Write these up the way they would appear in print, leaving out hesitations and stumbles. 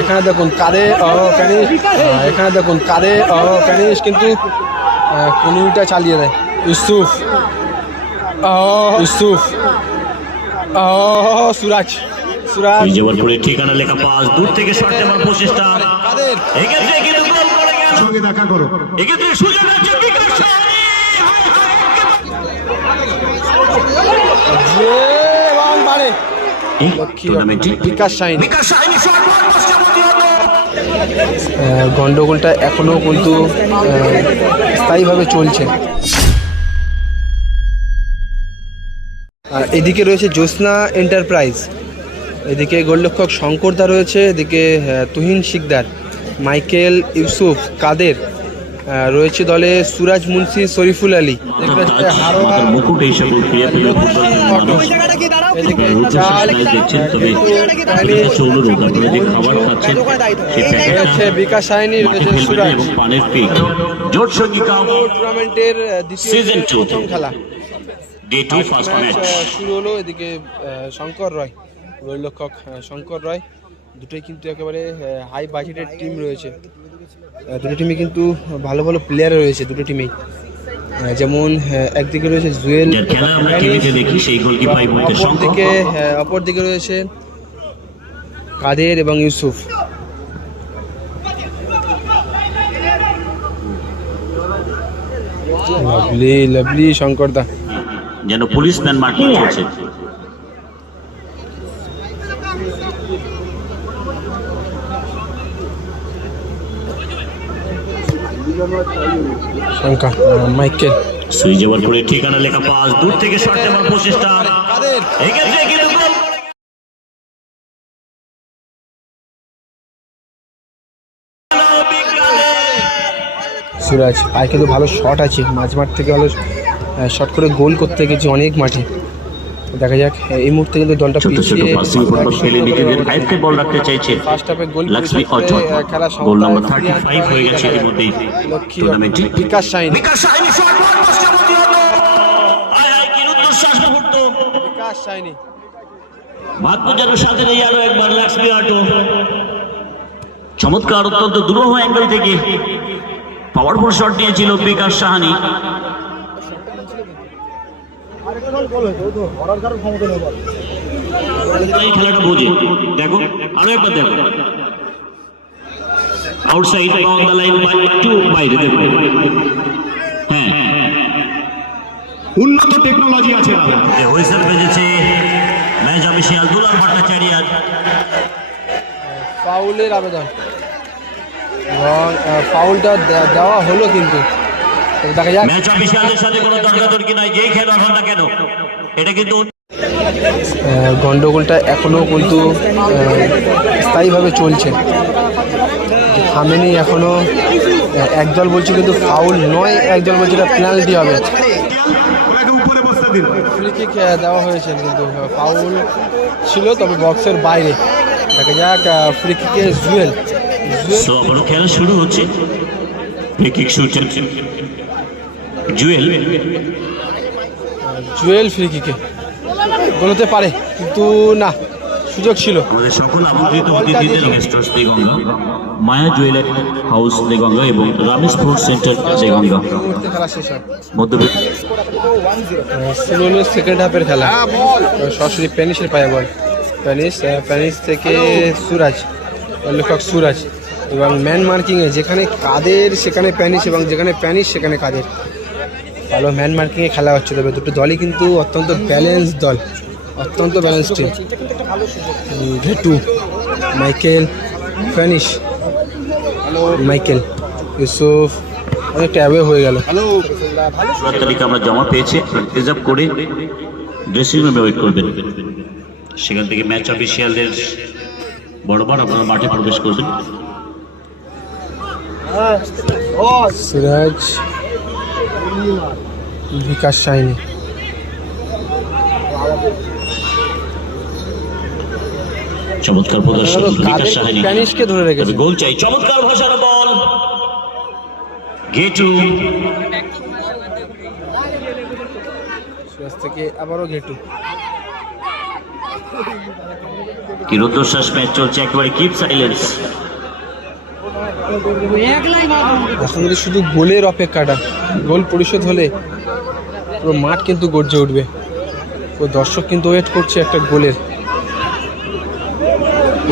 এখানে দেখুন কাদে এখানে দেখুন কাদে কিন্তু কুনুইটা চালিয়ে দেয় ইউসুফ সুরাজ ঠিকানা লেখা পাস দূর থেকে শট দেওয়ার প্রচেষ্টা এক্ষেত্রে কিন্তু গোল করে গেল সঙ্গে দেখা করো এক্ষেত্রে সুযোগ আছে বিকাশ সাইনি গন্ডগোলটা এখনো কিন্তু স্থায়ীভাবে চলছে। এদিকে রয়েছে জ্যোৎস্না এন্টারপ্রাইজ, এদিকে গোলরক্ষক শঙ্করদা রয়েছে, এদিকে তুহিন শিকদার, মাইকেল ইউসুফ, কাদের রয়েছে দলে, সুরাজ মুন্সি, শরীফুল আলী, বিকাশ সাইনি রয়েছে সুরাজ। টুর্নামেন্টের দ্বিতীয় প্রথম খেলা শুরু হলো। এদিকে শঙ্কর রয়, গোলরক্ষক শঙ্কর রয়, দুটোই কিন্তু একেবারে হাই বাজেটের টিম রয়েছে। দুটো টিমে কিন্তু ভালো ভালো প্লেয়ার রয়েছে দুটো টিমেই, যেমন একদিকে রয়েছে জুয়েল, অপরদিকে রয়েছে কাদের এবং ইউসুফ। লাভলি শঙ্করদা যেন পুলিশম্যান মার্কিং চলছে। মাইকেল সুই যাওয়ার পরে ঠিকানা লেখা পাস দূর থেকে শট দেওয়ার প্রচেষ্টা এক্ষেত্রে কিন্তু গোল। সুরাজ আর কিন্তু ভালো শট আছে, মাঝ মাঠ থেকে ভালো শট করে গোল করতে গেছে অনেক মাঠে। দেখা যাক, এই মুহূর্তে কিন্তু দলটা পিছিয়ে বল রাখতে চাইছে। ফার্স্ট হাফে গোল খেলা গোল নাম্বার 35 হয়ে গেছে ইতিমধ্যেই। বিকাশ সাইনি চমৎকার অত্যন্ত দূরহ অ্যাঙ্গেল থেকে পাওয়ারফুল শট নিয়েছিল বিকাশ সাহানি। এই খেলাটা বোঝে, দেখো আরো একবার দেখো, outside on the line too বাইরে দেখো। হ্যাঁ, উন্নত টেকনোলজি আছে। হুইসেল বেজেছে, ম্যাচ অফিসিয়াল দুলাল ভট্টাচার্য ফাউলের আবেদন এবং ফাউলটা দেওয়া হলো, কিন্তু দেখা যাক ম্যাচ অফিসিয়ালদের সাথে কোনো তর্কাতর্কি নাই, যেই খেলোয়াড় হন না কেন এটা কিন্তু গন্ডগোলটা এখনো কিন্তু স্থায়ীভাবে চলছে, থামেনি এখনো। একদল বলছে কিন্তু ফাউল নয়, একদল বলছে এটা পেনাল্টি হবে। ফ্রি কিক দেওয়া হয়েছে, কিন্তু ফাউল ছিল তবে বক্সের বাইরে। দেখা যাক, ফ্রি কিকে জুয়েল খেলা শুরু হচ্ছে। Free kick shoot Jewel free কিকে গোল হতে পারে, কিন্তু না, সুযোগ ছিল। আমাদের সকল আমন্ত্রিত অতিথিদের গেস্টার্স দেগঙ্গা, মায়া জুয়েলার হাউস দেগঙ্গা এবং রামেশ স্পোর্টস সেন্টার দেগঙ্গা খেলা শেষ হয়। শুরু হলো সেকেন্ড হাফের খেলা। সরাসরি প্যানিসের পায়ে বল, প্যানিস থেকে সুরাজ, লেখক সুরাজ, এবং ম্যান মার্কিংয়ে যেখানে কাদের সেখানে প্যানিস, এবং যেখানে প্যানিস সেখানে কাদের। ভালো ম্যান মার্কিংয়ে খেলা হচ্ছে, তবে দুটো দলই কিন্তু অত্যন্ত ব্যালেন্স দল, অত্যন্ত balance team. ঘেটু, Michael, প্যানিস, Michael, Yusuf অনেকটা অ্যাওয়ে হয়ে গেল। তালিকা আমরা জমা পেয়েছে, রিজার্ভ করে ড্রেসিং রুমে ওয়েট করবেন। সেখান থেকে ম্যাচ অফিসিয়ালদের বরাবর আপনারা মাঠে প্রবেশ করবেন। সিরাজ, বিকাশ সাইনি, চমৎকার প্রদর্শন বিকাশ সাহানি, প্যানিসকে ধরে রেখেছে, গোল চাই। চমৎকার ভাষার বল গেটু, সুরাজ থেকে আবারও ঘেটু, কি রুদ্ধশ্বাস ম্যাচ চলছে, একেবারে কিপ সাইলেন্স। এখন কিন্তু শুধু গোলের অপেক্ষাটা, গোল পরিশোধ হলে পুরো মাঠ কিন্তু গর্জে উঠবে। ও দর্শক কিন্তু ওয়েট করছে একটা গোলের।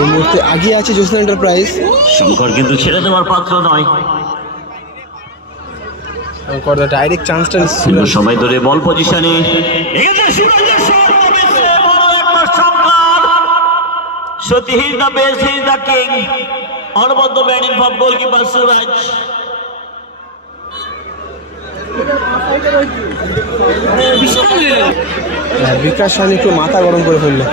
এই মুহূর্তে আগিয়ে আছে জ্যোৎস্না এন্টারপ্রাইজ। শঙ্কর কিন্তু ছেড়ে দেওয়ার পাত্র নয়, ডাইরেক্ট চান্সটা কিন্তু সময় ধরে বল পজিশনে। সত্যি he is the best, he is the king. অনবদ্য ব্যাটিং ফ্রম গোলকিপার সুরাজ। বিকাশ সানি একটু মাথা গরম করে ফেললো,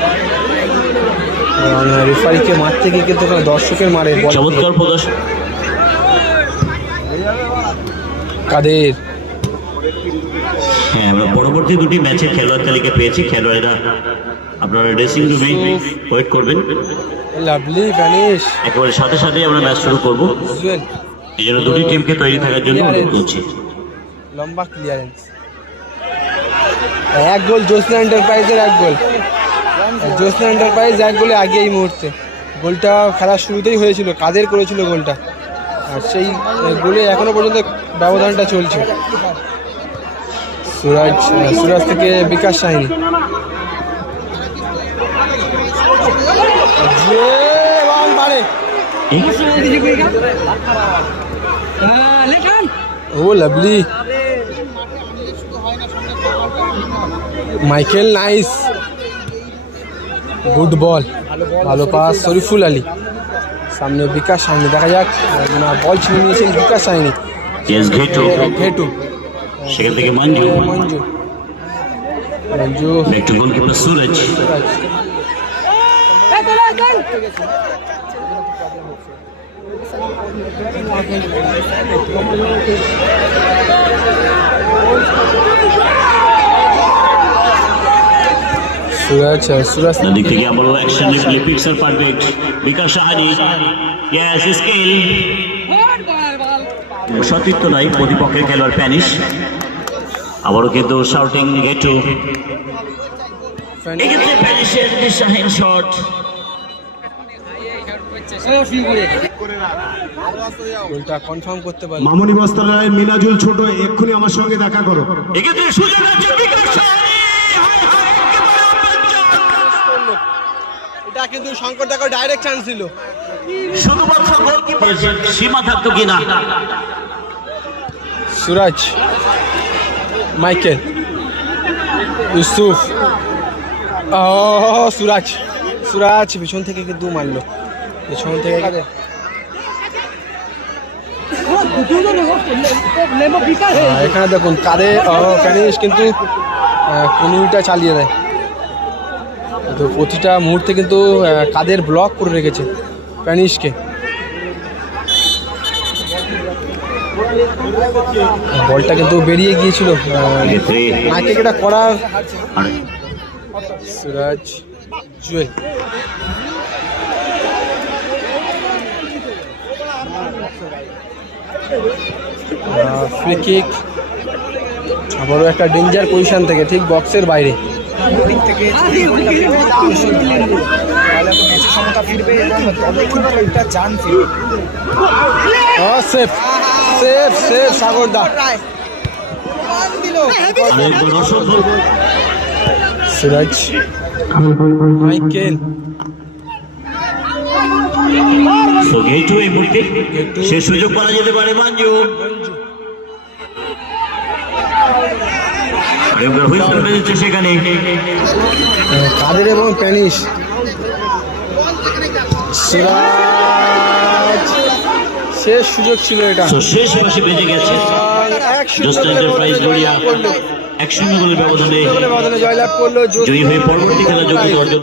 রেফারিকে মারতে গিয়ে কিন্তু দর্শকের মারে চমৎকার প্রদর্শন কাদের। হ্যাঁ, আমরা পরবর্তী দুটি ম্যাচের খেলোয়াড় তালিকা পেয়েছি। খেলোয়াড়েরা আপনারা ড্রেসিং রুমে ওয়েট করবেন। লাভলি ভ্যানিশ, একেবারে সাথে সাথে আমরা ম্যাচ শুরু করব। জুয়েল এই জন্য দুটি টিমকে তৈরি থাকার জন্য অনুরোধ করছি। লম্বা ক্লিয়ারেন্স, এক গোল জ্যোৎস্না এন্টারপ্রাইজের, এক গোল জ্যোৎস্না এন্টারপ্রাইজ, এক গোলে আগে এই মুহূর্তে। গোলটা খেলার শুরুতেই হয়েছিল, কাদের করেছিল গোলটা, আর সেই গোলে এখনো পর্যন্ত ব্যবধানটা চলছে। সুরাজ থেকে বিকাশ সাইনি, ও lovely Michael, nice, good ball, ভালো পাস শরীফুল আলী, সামনে বিকাশ সাইনি। দেখা যাক, বল ছিনে নিয়েছেন বিকাশ সাইনি, ঘেটু, সেখান থেকে মঞ্জু, মঞ্জু একটু গোলকিপার সুরজ। সুরাজ দিক থেকে আবার অ্যাকশন রিপ্লে পিকচার পারফেক্ট। বিকাশ সাহানি, ইয়েস স্কিল, সতীর্থ নয় প্রতিপক্ষের খেলোয়াড় প্যানিশ। আবারও কিন্তু শাউটিং গেটু, এক্ষেত্রে প্যানিশের দিশাহীন শট। গোলটা কনফার্ম করতে পারল মামনি বস্ত্রালয়ের মিনাজুল ছোট, এক্ষুনি আমার সঙ্গে দেখা করো। এক্ষেত্রে সুযোগ আছে বিকাশ সাহানি। এটা কিন্তু শঙ্কর দেখো ডাইরেক্ট চান্স দিল, শুধুমাত্র গোলকিপার সীমা থাকতো কিনা। সুরাজ, মাইকেল, ইউসুফ, সুরাজ পিছন থেকে কিন্তু মারলো, পিছন থেকে এখানে দেখুন কাদের প্যানিশ কিন্তু কনুইটা চালিয়ে দেয়। তো প্রতিটা মুহূর্তে কিন্তু কাদের ব্লক করে রেখেছে প্যানিশকে। বলটা কিন্তু বেরিয়ে গিয়েছিল, নাকি এটা করার। সুরাজ, জুয়েল, ফ্রি কিক, আবারও একটা ডেঞ্জার পজিশন থেকে ঠিক বক্সের বাইরে। সেফ সেফ সেফ সাগরদা, সুরাজ, মাইকেল, সে সুযোগ পাওয়া যেতে পারে মঞ্জু। সেখানে কাদের এবং প্যানিশ। শেষ সুযোগ ছিল এটা, শেষ মাসে বেজে গেছে। 1-0 গোলের ব্যবধানে জয়লাভ করলো, জয়ী হয়ে পরবর্তী খেলা যোগ্যতা অর্জন।